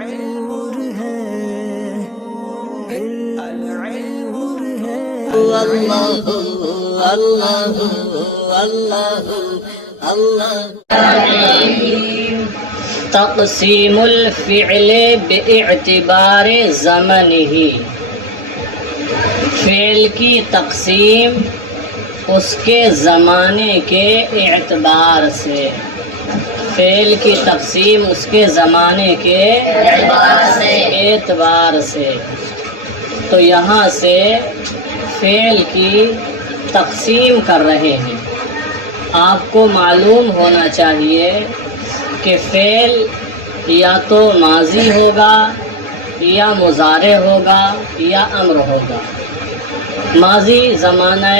نور ہے نور ہے اللہ اللہ اللہ اللہ تقسیم الفعل باعتبار زمنه، فعل کی تقسیم اس کے زمانے کے اعتبار سے، فعل کی تقسیم اس کے زمانے کے اعتبار سے۔ تو یہاں سے فعل کی تقسیم کر رہے ہیں۔ آپ کو معلوم ہونا چاہیے کہ فعل یا تو ماضی ہوگا یا مضارع ہوگا یا امر ہوگا۔ ماضی زمانہ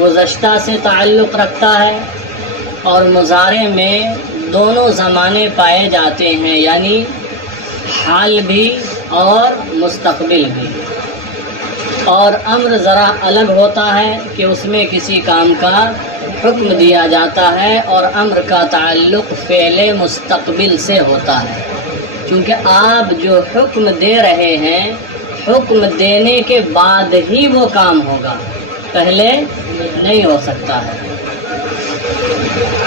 گزشتہ سے تعلق رکھتا ہے اور مضارع میں دونوں زمانے پائے جاتے ہیں، یعنی حال بھی اور مستقبل بھی۔ اور امر ذرا الگ ہوتا ہے کہ اس میں کسی کام کا حکم دیا جاتا ہے اور امر کا تعلق فعل مستقبل سے ہوتا ہے، کیونکہ آپ جو حکم دے رہے ہیں حکم دینے کے بعد ہی وہ کام ہوگا، پہلے نہیں ہو سکتا ہے۔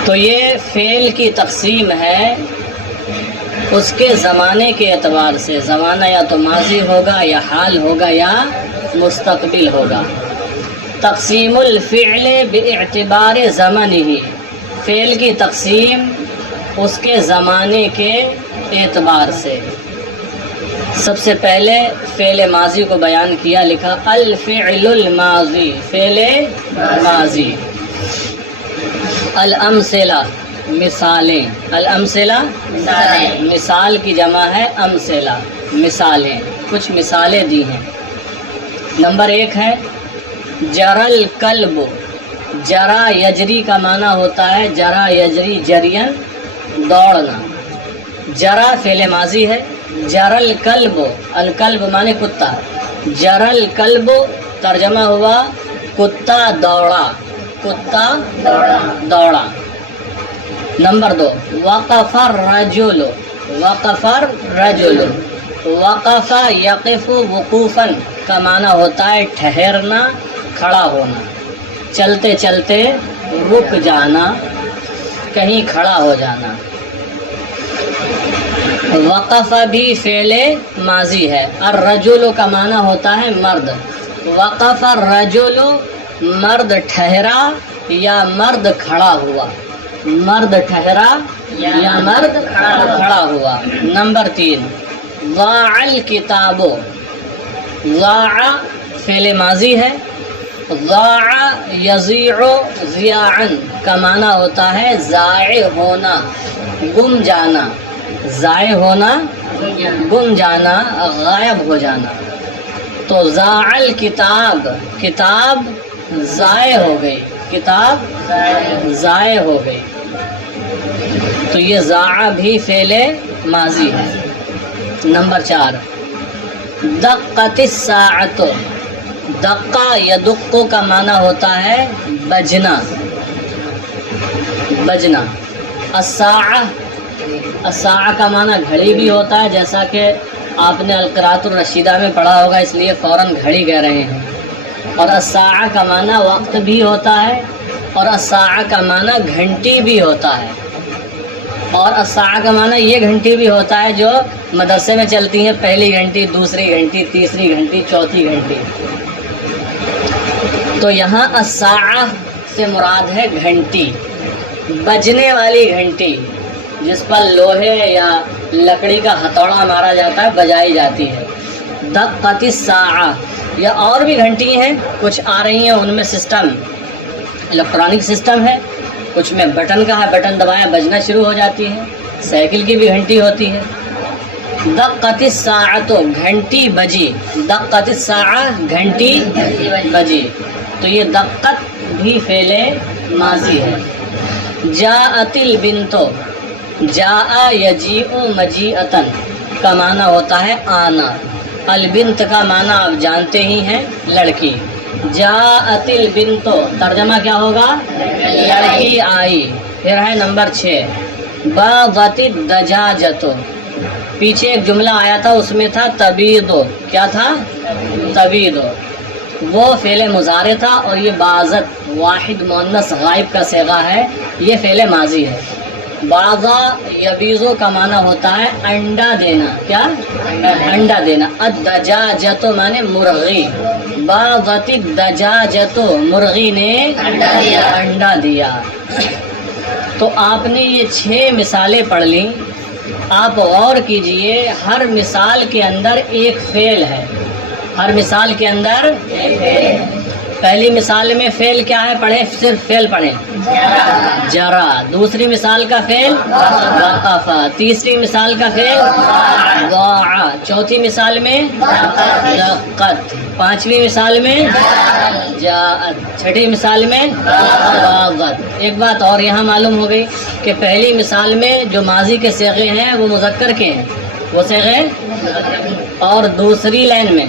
تو یہ فعل کی تقسیم ہے اس کے زمانے کے اعتبار سے، زمانہ یا تو ماضی ہوگا یا حال ہوگا یا مستقبل ہوگا۔ تقسیم الفعل باعتبار زمنه، فعل کی تقسیم اس کے زمانے کے اعتبار سے۔ سب سے پہلے فعل ماضی کو بیان کیا، لکھا الفعل الماضی، فعل ماضی۔ الامثلہ، مثالیں، الامثلہ مثال کی جمع ہے امثلہ، مثالیں، کچھ مثالیں دی ہیں۔ نمبر 1 ہے جرى الکلب، جرا یجری کا معنی ہوتا ہے جرا یجری جرین، دوڑنا۔ جرا فعل ماضی ہے، جرى الکلب، الکلب معنی کتا، جرى الکلب ترجمہ ہوا کتا دوڑا، کتا دوڑا۔ نمبر 2 وقف الرجل، وقف الرجل، وقف یقف وقوفا کا معنی ہوتا ہے ٹھہرنا، کھڑا ہونا، چلتے چلتے رک جانا، کہیں کھڑا ہو جانا۔ وقف بھی فعل ماضی ہے، الرجل کا معنی ہوتا ہے مرد، وقف الرجل مرد ٹھہرا یا مرد کھڑا ہوا، مرد ٹھہرا یا مرد کھڑا ہوا۔ نمبر 3 ضاع الکتاب، ضاع فعل ماضی ہے، ضاع یضیع ضیاعا کا معنی ہوتا ہے ضائع ہونا، گم جانا، ضائع ہونا، گم جانا، غائب ہو جانا۔ تو ضاع الکتاب، کتاب ضائع ہو گئی، کتاب ضائع ہو گئی۔ تو یہ ضاع بھی فعل ماضی ہے۔ نمبر 4 دقت الساعۃ، دقہ یدق کا معنی ہوتا ہے بجنا، بجنا۔ الساعہ، الساعہ کا معنی گھڑی بھی ہوتا ہے، جیسا کہ آپ نے القراءۃ الرشیدہ میں پڑھا ہوگا، اس لیے فوراً گھڑی کہہ رہے ہیں۔ اور الساعہ کا معنی وقت بھی ہوتا ہے، اور الساعہ کا معنی گھنٹی بھی ہوتا ہے، اور الساعہ کا معنی یہ گھنٹی بھی ہوتا ہے جو مدرسے میں چلتی ہیں، پہلی گھنٹی، دوسری گھنٹی، تیسری گھنٹی، چوتھی گھنٹی۔ تو یہاں الساعہ سے مراد ہے گھنٹی، بجنے والی گھنٹی، جس پر لوہے یا لکڑی کا ہتھوڑا مارا جاتا ہے، بجائی جاتی ہے۔ دقت الساعہ، یا اور بھی گھنٹی ہیں، کچھ آ رہی ہیں، ان میں سسٹم الیکٹرانک سسٹم ہے، کچھ میں بٹن کا ہے، بٹن دبایا بجنا شروع ہو جاتی ہے، سائیکل کی بھی گھنٹی ہوتی ہے۔ دقت الساعۃ، گھنٹی بجی، دقت الساعہ گھنٹی بجی۔ تو یہ دقت بھی فعل ماضی ہے۔ جاءت البنت، جاء یجیء مجیئۃ کا معنی ہوتا ہے آنا، البنت کا معنی آپ جانتے ہی ہیں لڑکی۔ جاءت البنت ترجمہ کیا ہوگا؟ لڑکی آئی۔ پھر ہے نمبر 6 باضت الدجاجۃ، پیچھے ایک جملہ آیا تھا، اس میں تھا تبیدو، کیا تھا؟ تبیدو، وہ فعل مضارع تھا، اور یہ بعضت واحد مؤنث غائب کا صیغہ ہے، یہ فعل ماضی ہے۔ بعضا یبیزو کا معنی ہوتا ہے انڈا دینا، کیا؟ انڈا دینا۔ الدجاجۃ مانے مرغی، بعضت الدجاجۃ، مرغی نے انڈا دیا۔ تو آپ نے یہ 6 مثالیں پڑھ لیں، آپ غور کیجئے، ہر مثال کے اندر ایک فعل ہے، ہر مثال کے اندر پہلی مثال میں فعل کیا ہے؟ پڑھیں، صرف فعل پڑھیں، جرا۔ دوسری مثال کا فعل وقف، تیسری مثال کا فعل ضاع، چوتھی مثال میں دقت، پانچویں مثال میں جاءت، چھٹی مثال میں باغت۔ ایک بات اور یہاں معلوم ہو گئی کہ پہلی مثال میں جو ماضی کے صیغے ہیں وہ مذکر کے ہیں، وہ صیغے، اور دوسری لائن میں،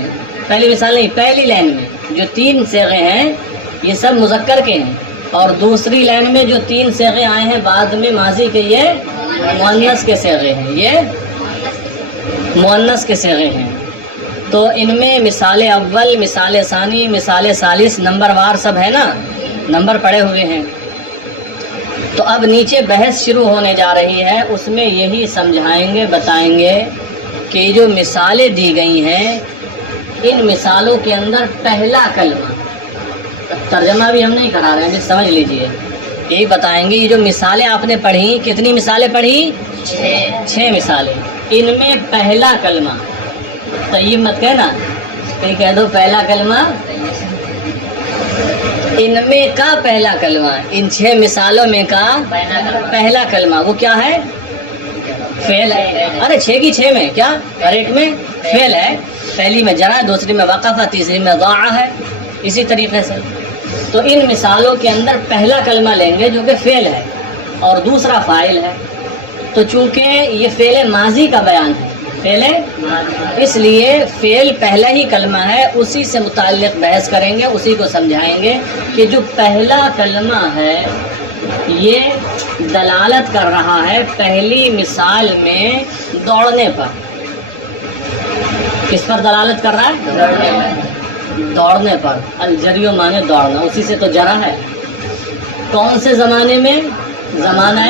پہلی مثال نہیں، پہلی لائن میں جو 3 صیغے ہیں یہ سب مذکر کے ہیں، اور دوسری لائن میں جو 3 صیغے آئے ہیں بعد میں ماضی کے، یہ مؤنث کے صیغے ہیں، یہ مؤنث کے صیغے ہیں۔ تو ان میں مثال اول، مثال ثانی، مثال ثالث نمبر وار سب ہے نا، نمبر پڑے ہوئے ہیں۔ تو اب نیچے بحث شروع ہونے جا رہی ہے، اس میں یہی سمجھائیں گے، بتائیں گے کہ جو مثالیں دی گئی ہیں ان مثالوں کے اندر پہلا کلمہ، ترجمہ بھی ہم نہیں کرا رہے ہیں، سمجھ لیجئے، یہی بتائیں گے۔ یہ جو مثالیں آپ نے پڑھی، کتنی مثالیں پڑھی؟ 6 مثالیں، ان میں پہلا کلمہ، طیب مت کہنا، کہیں کہہ دو پہلا کلمہ، ان میں کا پہلا کلمہ، ان 6 مثالوں میں کا پہلا کلمہ وہ کیا ہے؟ فعل ہے۔ ارے 6 کی 6 میں کیا ریٹ میں فعل ہے، پہلی میں جرا، دوسری میں وقف، تیسری میں ضاع ہے، اسی طریقے سے۔ تو ان مثالوں کے اندر پہلا کلمہ لیں گے جو کہ فعل ہے، اور دوسرا فاعل ہے۔ تو چونکہ یہ فعل ماضی کا بیان ہے، فعل، اس لیے فعل پہلا ہی کلمہ ہے، اسی سے متعلق بحث کریں گے، اسی کو سمجھائیں گے کہ جو پہلا کلمہ ہے یہ دلالت کر رہا ہے پہلی مثال میں دوڑنے پر۔ کس پر دلالت کر رہا ہے؟ دوڑنے پر۔ الجریو مانے دوڑنا، اسی سے تو جرا ہے۔ کون سے زمانے میں؟ زمانہ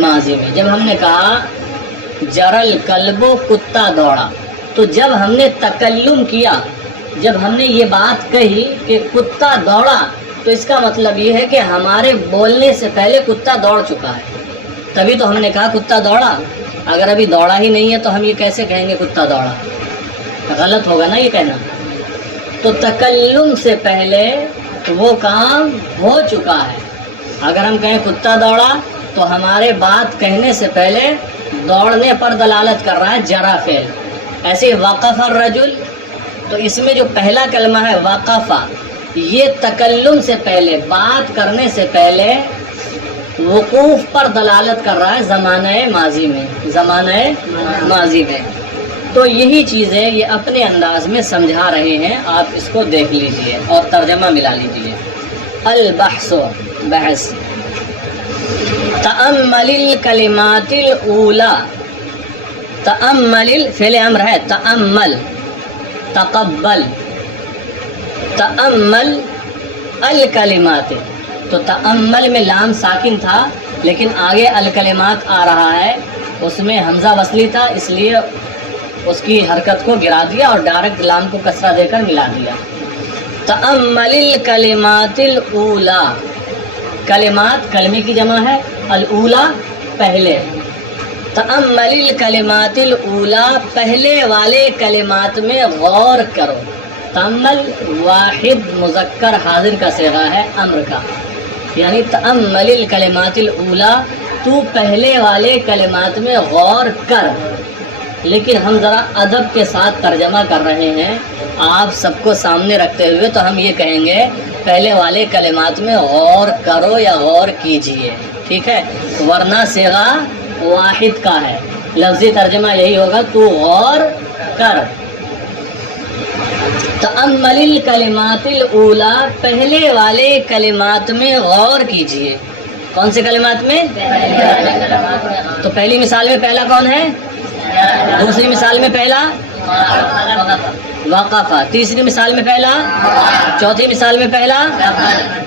ماضی میں۔ جب ہم نے کہا جرل کلب، کتا دوڑا، تو جب ہم نے تکلم کیا، جب ہم نے یہ بات کہی کہ کتا دوڑا، تو اس کا مطلب یہ ہے کہ ہمارے بولنے سے پہلے کتا دوڑ چکا ہے، تبھی تو ہم نے کہا کتا دوڑا۔ اگر ابھی دوڑا ہی نہیں ہے تو ہم یہ کیسے کہیں گے کتا دوڑا؟ غلط ہوگا نا یہ کہنا۔ تو تکلم سے پہلے وہ کام ہو چکا ہے۔ اگر ہم کہیں کتا دوڑا تو ہمارے بات کہنے سے پہلے دوڑنے پر دلالت کر رہا ہے جرا فعل۔ ایسے وقف الرجل، تو اس میں جو پہلا کلمہ ہے وقفہ، یہ تکلم سے پہلے، بات کرنے سے پہلے وقوف پر دلالت کر رہا ہے زمانہ ماضی میں، زمانہ ماضی میں۔ تو یہی چیزیں یہ اپنے انداز میں سمجھا رہے ہیں، آپ اس کو دیکھ لیجئے اور ترجمہ ملا لیجئے۔ البحث، بحث، تأمل الکلمات الاولی، تأمل فعل امر ہے، تأمل، تقبل، تأمل الکلمات، تو تأمل میں لام ساکن تھا لیکن آگے الکلمات آ رہا ہے، اس میں حمزہ وصلی تھا، اس لیے اس کی حرکت کو گرا دیا اور ڈائریکٹ لام کو کسرہ دے کر ملا دیا۔ تأمل الکلمات الاولی، کلمات کلمے کی جمع ہے، الاولی پہلے، تأمل الکلمات الاولی پہلے والے کلمات میں غور کرو۔ تأمل واحد مذکر حاضر کا صیغہ ہے امر کا، یعنی تأمل الکلمات الاولی، تو پہلے والے کلمات میں غور کر۔ لیکن ہم ذرا ادب کے ساتھ ترجمہ کر رہے ہیں آپ سب کو سامنے رکھتے ہوئے، تو ہم یہ کہیں گے پہلے والے کلمات میں غور کرو یا غور کیجئے، ٹھیک ہے؟ ورنہ صیغہ واحد کا ہے، لفظی ترجمہ یہی ہوگا تو غور کر۔ تأمل الکلمات الاولی، پہلے والے کلمات میں غور کیجئے۔ کون سے کلمات میں؟ تو پہلی مثال میں پہلا کون ہے؟ دوسری مثال میں پہلا وقفہ، تیسری مثال میں پہلا، چوتھی مثال میں پہلا،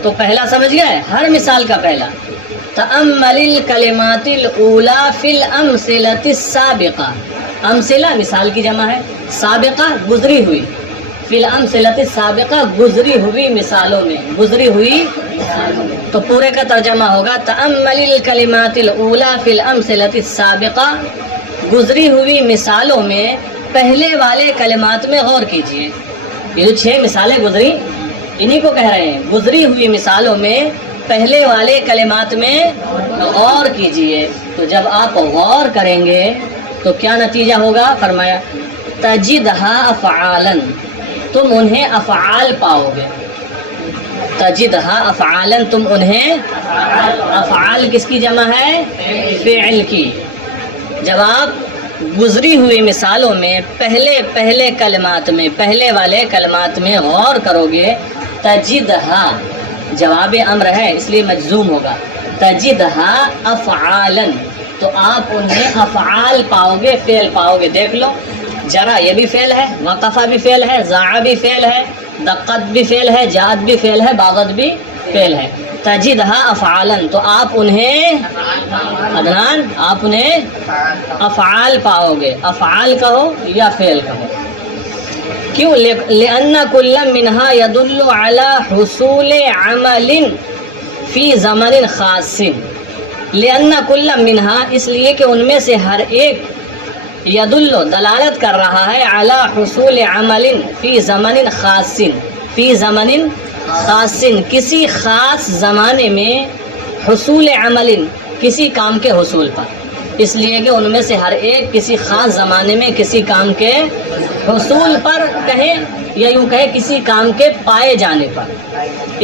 تو پہلا سمجھ گئے؟ ہر مثال کا پہلا۔ تأمل الکلمات الاولی فی الامثلۃ السابقہ، امثلہ مثال کی جمع ہے، سابقہ گزری ہوئی، فی الامثلۃ السابقہ گزری ہوئی مثالوں میں، گزری ہوئی، تو پورے کا ترجمہ ہوگا تأمل الکلمات الاولی فی الامثلۃ السابقہ، گزری ہوئی مثالوں میں پہلے والے کلمات میں غور کیجیے۔ یہ جو 6 مثالیں گزری انہی کو کہہ رہے ہیں، گزری ہوئی مثالوں میں پہلے والے کلمات میں غور کیجیے۔ تو جب آپ غور کریں گے تو کیا نتیجہ ہوگا؟ فرمایا تجدھا افعالا، تم انہیں افعال پاؤ گے۔ تجدھا افعالا، تم انہیں، افعال کس کی جمع ہے؟ فعل کی۔ جب آپ گزری ہوئی مثالوں میں پہلے کلمات میں، پہلے والے کلمات میں غور کرو گے، تجدھا جواب امر ہے اس لیے مجزوم ہوگا، تجدھا افعالا، تو آپ انہیں افعال پاؤ گے، فعل پاؤ گے۔ دیکھ لو، جرا یہ بھی فعل ہے، وقفہ بھی فعل ہے، زاع بھی فعل ہے، دقت بھی فعل ہے، جاد بھی فعل ہے، باغت بھی فعل ہے۔ تجدھا افعالا، تو آپ انہیں، عدنان آپ انہیں افعال پاؤ گے، افعال کہو یا فعل کہو۔ کیوں؟ لأن كل منها يدل على حصول عمل في زمن خاص، لأن كل منها، اس لیے کہ ان میں سے ہر ایک، يدل دلالت کر رہا ہے، على حصول عمل في زمن خاص، في زمن خاص، کسی خاص زمانے میں، حصول عمل کسی کام کے حصول پر، اس لیے کہ ان میں سے ہر ایک کسی خاص زمانے میں کسی کام کے حصول پر کہیں، یا یوں کہے کسی کام کے پائے جانے پر،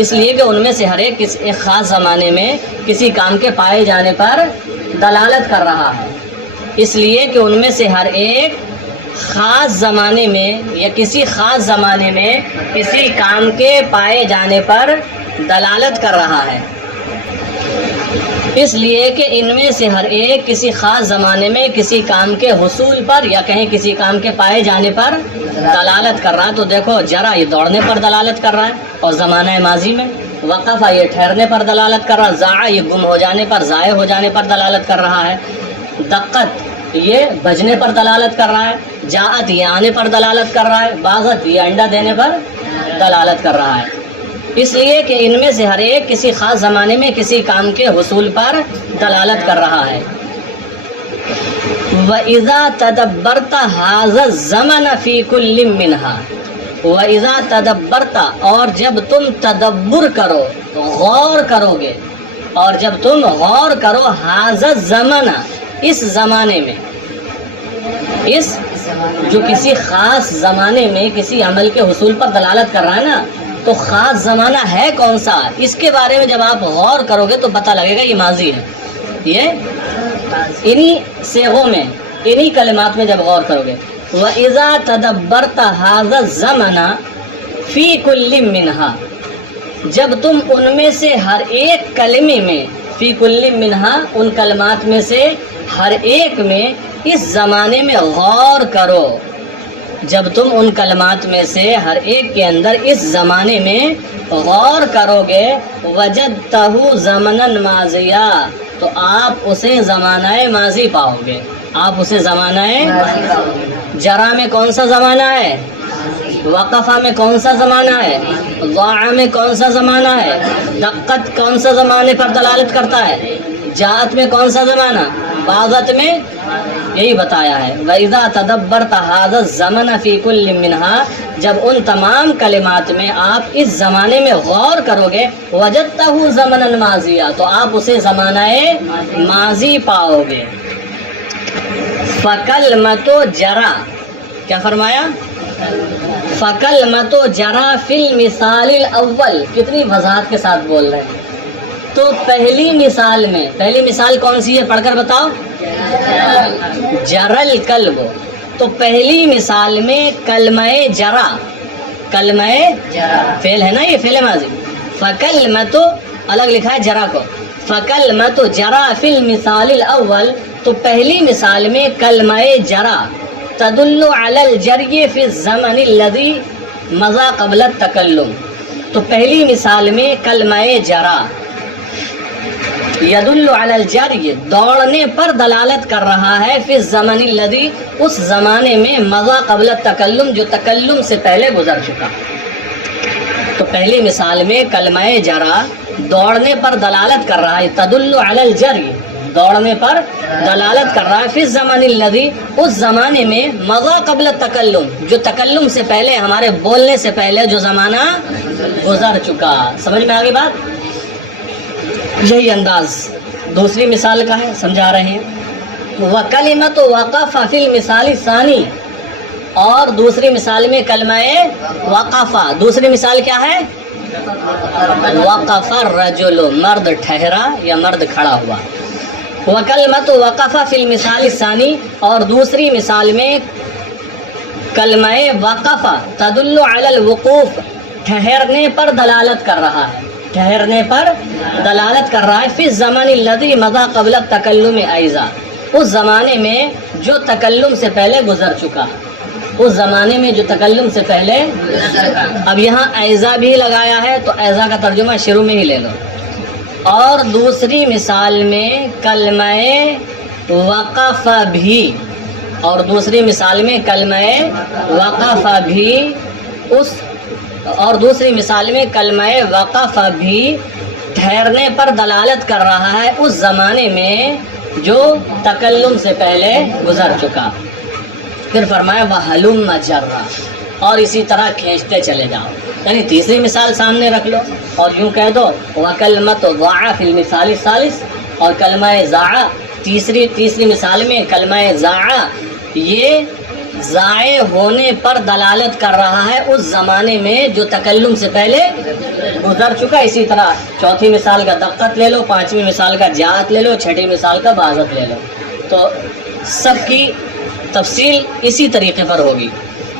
اس لیے کہ ان میں سے ہر ایک ایک خاص زمانے میں کسی کام کے پائے جانے پر دلالت کر رہا ہے، اس لیے کہ ان میں سے ہر ایک خاص زمانے میں یا کسی خاص زمانے میں کسی کام کے پائے جانے پر دلالت کر رہا ہے، اس لیے کہ ان میں سے ہر ایک کسی خاص زمانے میں کسی کام کے حصول پر یا کہیں کسی کام کے پائے جانے پر دلالت کر رہا ہے۔ تو دیکھو، جرا یہ دوڑنے پر دلالت کر رہا ہے اور زمانہ ماضی میں، وقفہ یہ ٹھہرنے پر دلالت کر رہا ہے، زاع یہ گم ہو جانے پر، ضائع ہو جانے پر دلالت کر رہا ہے، دقت یہ بجنے پر دلالت کر رہا ہے، جاءت یہ آنے پر دلالت کر رہا ہے، باغت یہ انڈا دینے پر دلالت کر رہا ہے، اس لیے کہ ان میں سے ہر ایک کسی خاص زمانے میں کسی کام کے حصول پر دلالت کر رہا ہے۔ وَإِذَا تَدَبَّرْتَ هَذَا الزَّمَنَ فِي كُلٍّ مِّنْهَا، وَإِذَا تَدَبَّرْتَ، اور جب تم تدبر کرو، غور کرو گے، اور جب تم غور کرو، هَذَا الزَّمَنَ، اس زمانے میں، اس جو کسی خاص زمانے میں کسی عمل کے حصول پر دلالت کر رہا ہے نا، تو خاص زمانہ ہے کون سا، اس کے بارے میں جب آپ غور کرو گے تو پتہ لگے گا یہ ماضی ہے۔ یہ انہی صیغوں میں، انہی کلمات میں جب غور کرو گے، وَإِذَا تَدَبَّرْتَ هَذَا الزَّمَنَ فِي كُلٍّ مِّنْهَا، جب تم ان میں سے ہر ایک کلمے میں، فی کل منہا، ان کلمات میں سے ہر ایک میں، اس زمانے میں غور کرو، جب تم ان کلمات میں سے ہر ایک کے اندر اس زمانے میں غور کرو گے، وجدتہ زمنا ماضیا، تو آپ اسے زمانہ ماضی پاؤ گے، آپ اسے زمانہ، جرا میں کون سا زمانہ ہے، وقفہ میں کون سا زمانہ ہے، ضاع میں کون سا زمانہ ہے، دقت کون سا زمانے پر دلالت کرتا ہے، جاءت میں کون سا زمانہ، باغت میں، یہی بتایا ہے۔ وَإِذَا تَدَبَّرْتَ هَذَا الزَّمَنَ فِي كُلٍّ مِّنْهَا، جب ان تمام کلمات میں آپ اس زمانے میں غور کرو گے، وَجَدْتَهُ زَمَنًا مَاضِيًا، تو آپ اسے زمانہ ماضی پاؤ گے۔ فَكَلْمَةُ جَرَا، کیا فرمایا، فَكَلْمَةُ جَرَا فِي الْمِثَالِ الْأَوَّلِ، کتنی وضاحت کے ساتھ بول رہے ہیں۔ تو پہلی مثال میں، پہلی مثال کون سی ہے، پڑھ کر بتاؤ، جرل کلب، تو پہلی مثال میں کلمہ جرا، کلمہ فعل ہے نا، یہ فعل ماضی، فکلمۃ الگ لکھا ہے جرا کو، فکلمۃ جرا فی المثال الاول، تو پہلی مثال میں کلمہ جرا تدل علی الجری فی الزمن الذی مضى قبل التکلم، تو پہلی مثال میں کلمہ جرا یدل علی الجری دوڑنے پر دلالت کر رہا ہے، فی الزمن الذی اس زمانے میں مضى قبل التکلم جو تکلم سے پہلے گزر چکا۔ تو پہلی مثال میں کلمہ جرا دوڑنے پر دلالت کر رہا ہے، تدل علی الجری دوڑنے پر دلالت کر رہا ہے، فی الزمن الذی اس زمانے میں مضى قبل التکلم جو تکلم سے پہلے ہمارے بولنے سے پہلے جو زمانہ گزر چکا۔ سمجھ میں آگے بات؟ یہی انداز دوسری مثال کا ہے، سمجھا رہے ہیں۔ وَكَلِمَةُ وَقَفَ فِي الْمِثَالِ الثَّانِي، اور دوسری مثال میں کلمہ وقفہ، دوسری مثال کیا ہے؟ وقف الرجل مرد ٹھہرا یا مرد کھڑا ہوا۔ وَكَلِمَةُ وَقَفَ فِي الْمِثَالِ الثَّانِي، اور دوسری مثال میں کلمہ وقف تدل علی الوقوف ٹھہرنے پر دلالت کر رہا ہے، ٹھہرنے پر دلالت کر رہا ہے، فی الزمن الذی مضى قبل التکلم ایضا اس زمانے میں جو تکلم سے پہلے گزر چکا، اس زمانے میں جو تکلم سے پہلے۔ اب یہاں ایضا بھی لگایا ہے تو ایضا کا ترجمہ شروع میں ہی لے لو۔ اور دوسری مثال میں کلمہ وقف بھی، اور دوسری مثال میں کلمہ وقف بھی اس، اور دوسری مثال میں کلمہ وقف بھی ٹھہرنے پر دلالت کر رہا ہے اس زمانے میں جو تکلم سے پہلے گزر چکا۔ پھر فرمایا وَهَلُمَّ جَرَّ، اور اسی طرح کھینچتے چلے جاؤ، یعنی تیسری مثال سامنے رکھ لو اور یوں کہہ دو وَكَلْمَةُ ضَاعَ فِي الْمِثَالِ الثَّالِثِ، اور کلمہ ضاع تیسری مثال میں کلمہ ضاع یہ ضائع ہونے پر دلالت کر رہا ہے اس زمانے میں جو تکلم سے پہلے گزر چکا۔ اسی طرح چوتھی مثال کا دقت لے لو، پانچویں مثال کا جاعت لے لو، چھٹی مثال کا بعضت لے لو، تو سب کی تفصیل اسی طریقے پر ہوگی۔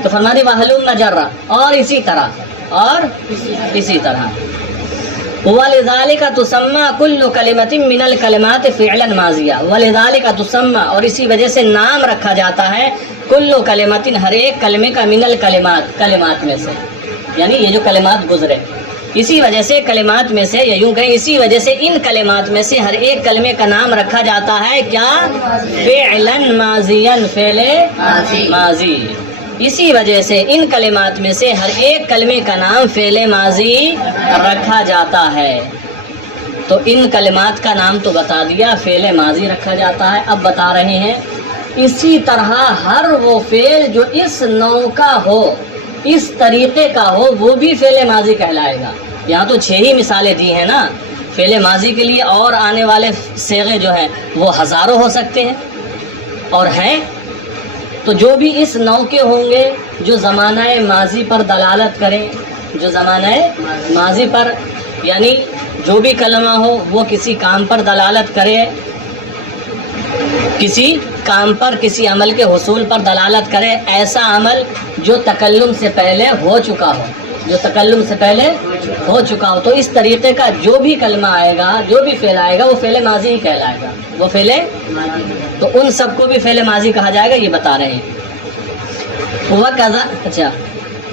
تو فرمانے وَهَلُمَّ جَرَّ، اور اسی طرح وَلِذَلِكَ تُسَمَّى كُلُّ كَلِمَةٍ مِّنَ الْكَلِمَاتِ فِعْلًا مَاضِيًا، وَلِذَلِكَ تُسَمَّى، اور اسی وجہ سے نام رکھا جاتا ہے کلو کلماتن ہر ایک کلمے کا، من الکلمات کلمات میں سے، یعنی یہ جو کلمات گزرے اسی وجہ سے کلمات میں سے، یا یوں کہیں اسی وجہ سے ان کلمات میں سے ہر ایک کلمے کا نام رکھا جاتا ہے کیا؟ فعلا ماضیا، فعل ماضی، اسی وجہ سے ان کلمات میں سے ہر ایک کلمے کا نام فعل ماضی رکھا جاتا ہے۔ تو ان کلمات کا نام تو بتا دیا، فعل ماضی رکھا جاتا ہے۔ اب بتا رہے ہیں اسی طرح ہر وہ فعل جو اس نوع کا ہو، اس طریقے کا ہو، وہ بھی فعل ماضی کہلائے گا۔ یہاں تو 6 ہی مثالیں دی ہیں نا، فعل ماضی کے لیے اور آنے والے صیغے جو ہیں وہ ہزاروں ہو سکتے ہیں اور ہیں، تو جو بھی اس نوع کے ہوں گے، جو زمانہ ماضی پر دلالت کریں، جو زمانہ ماضی پر، یعنی جو بھی کلمہ ہو وہ کسی کام پر دلالت کرے، کسی کام پر، کسی عمل کے حصول پر دلالت کرے، ایسا عمل جو تکلم سے پہلے ہو چکا ہو، جو تکلم سے پہلے ہو چکا ہو، تو اس طریقے کا جو بھی کلمہ آئے گا، جو بھی فعل آئے گا، وہ فعل ماضی ہی کہلائے گا، وہ فعل، تو ان سب کو بھی فعل ماضی کہا جائے گا، یہ بتا رہے ہیں۔ اچھا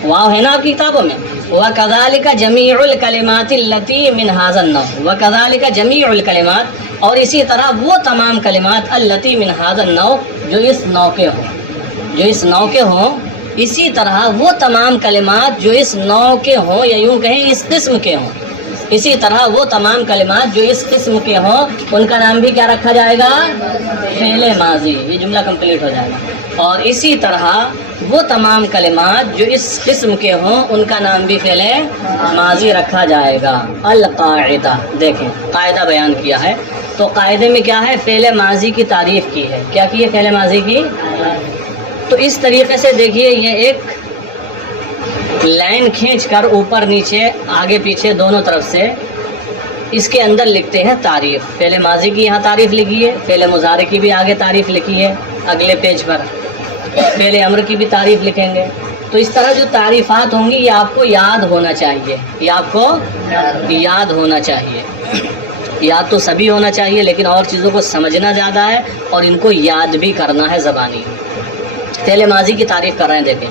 واو ہے نا آپ کی کتابوں میں، وَكَذَلِكَ جَمِيعُ الْكَلِمَاتِ الَّتِي مِنْ هَذَا النَّوْعِ، وَكَذَلِكَ جَمِيعُ الْكَلِمَاتِ، اور اسی طرح وہ تمام کلمات الَّتِي مِنْ هَذَا النَّوْعِ جو اس نوع کے ہوں، جو اس نوع کے ہوں، اسی طرح وہ تمام کلمات جو اس نوع کے ہوں، یا یوں کہیں اس قسم کے ہوں، اسی طرح وہ تمام کلمات جو اس قسم کے ہوں ان کا نام بھی کیا رکھا جائے گا؟ فعل ماضی۔ یہ جملہ کمپلیٹ ہو جائے گا۔ اور اسی طرح وہ تمام کلمات جو اس قسم کے ہوں ان کا نام بھی فعل ماضی رکھا جائے گا۔ القاعدہ، دیکھیں قاعدہ بیان کیا ہے، تو قاعدے میں کیا ہے؟ فعل ماضی کی تعریف کی ہے۔ کیا کی ہے فعل ماضی کی؟ تو اس طریقے سے دیکھیے، یہ ایک لائن کھینچ کر اوپر نیچے آگے پیچھے دونوں طرف سے اس کے اندر لکھتے ہیں تعریف۔ فعل ماضی کی یہاں تعریف لکھی ہے، فعل مضارع کی بھی آگے تعریف لکھی ہے اگلے پیج پر، فعل امر کی بھی تعریف لکھیں گے۔ تو اس طرح جو تعریفات ہوں گی یہ آپ کو یاد ہونا چاہیے، یہ آپ کو یاد ہونا چاہیے۔ یاد تو سبھی ہونا چاہیے لیکن اور چیزوں کو سمجھنا زیادہ ہے اور ان کو یاد بھی کرنا ہے زبانی. فعل ماضی کی تعریف کر رہے ہیں. دیکھیں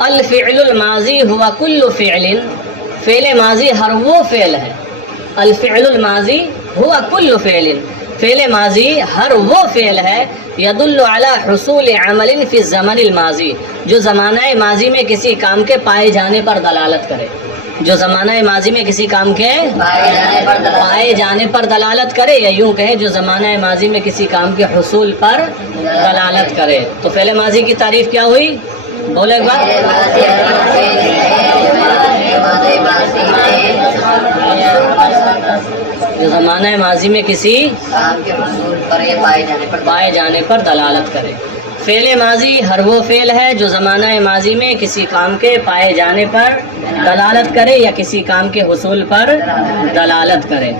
الفعل الماضی ہوا کل فعل، فعل ماضی ہر وہ فعل ہے. الفعل الماضی ہوا کل فعل، فعل ماضی ہر وہ فعل ہے یدل علی حصول عمل فی الزمن الماضی، جو زمانہ ماضی میں کسی کام کے پائے جانے پر دلالت کرے. جو زمانہ ماضی میں کسی کام کے پائے جانے پر دلالت کرے، یا یوں کہیں جو زمانہ ماضی میں کسی کام کے حصول پر دلالت کرے. تو فعل ماضی کی تعریف کیا ہوئی؟ بولے ایک بار. جو زمانہ ماضی میں کسی کام کے حصول پر یا پائے جانے پر دلالت کرے. فعل ماضی ہر وہ فعل ہے جو زمانہ ماضی میں کسی کام کے پائے جانے پر دلالت کرے یا کسی کام کے حصول پر دلالت کرے.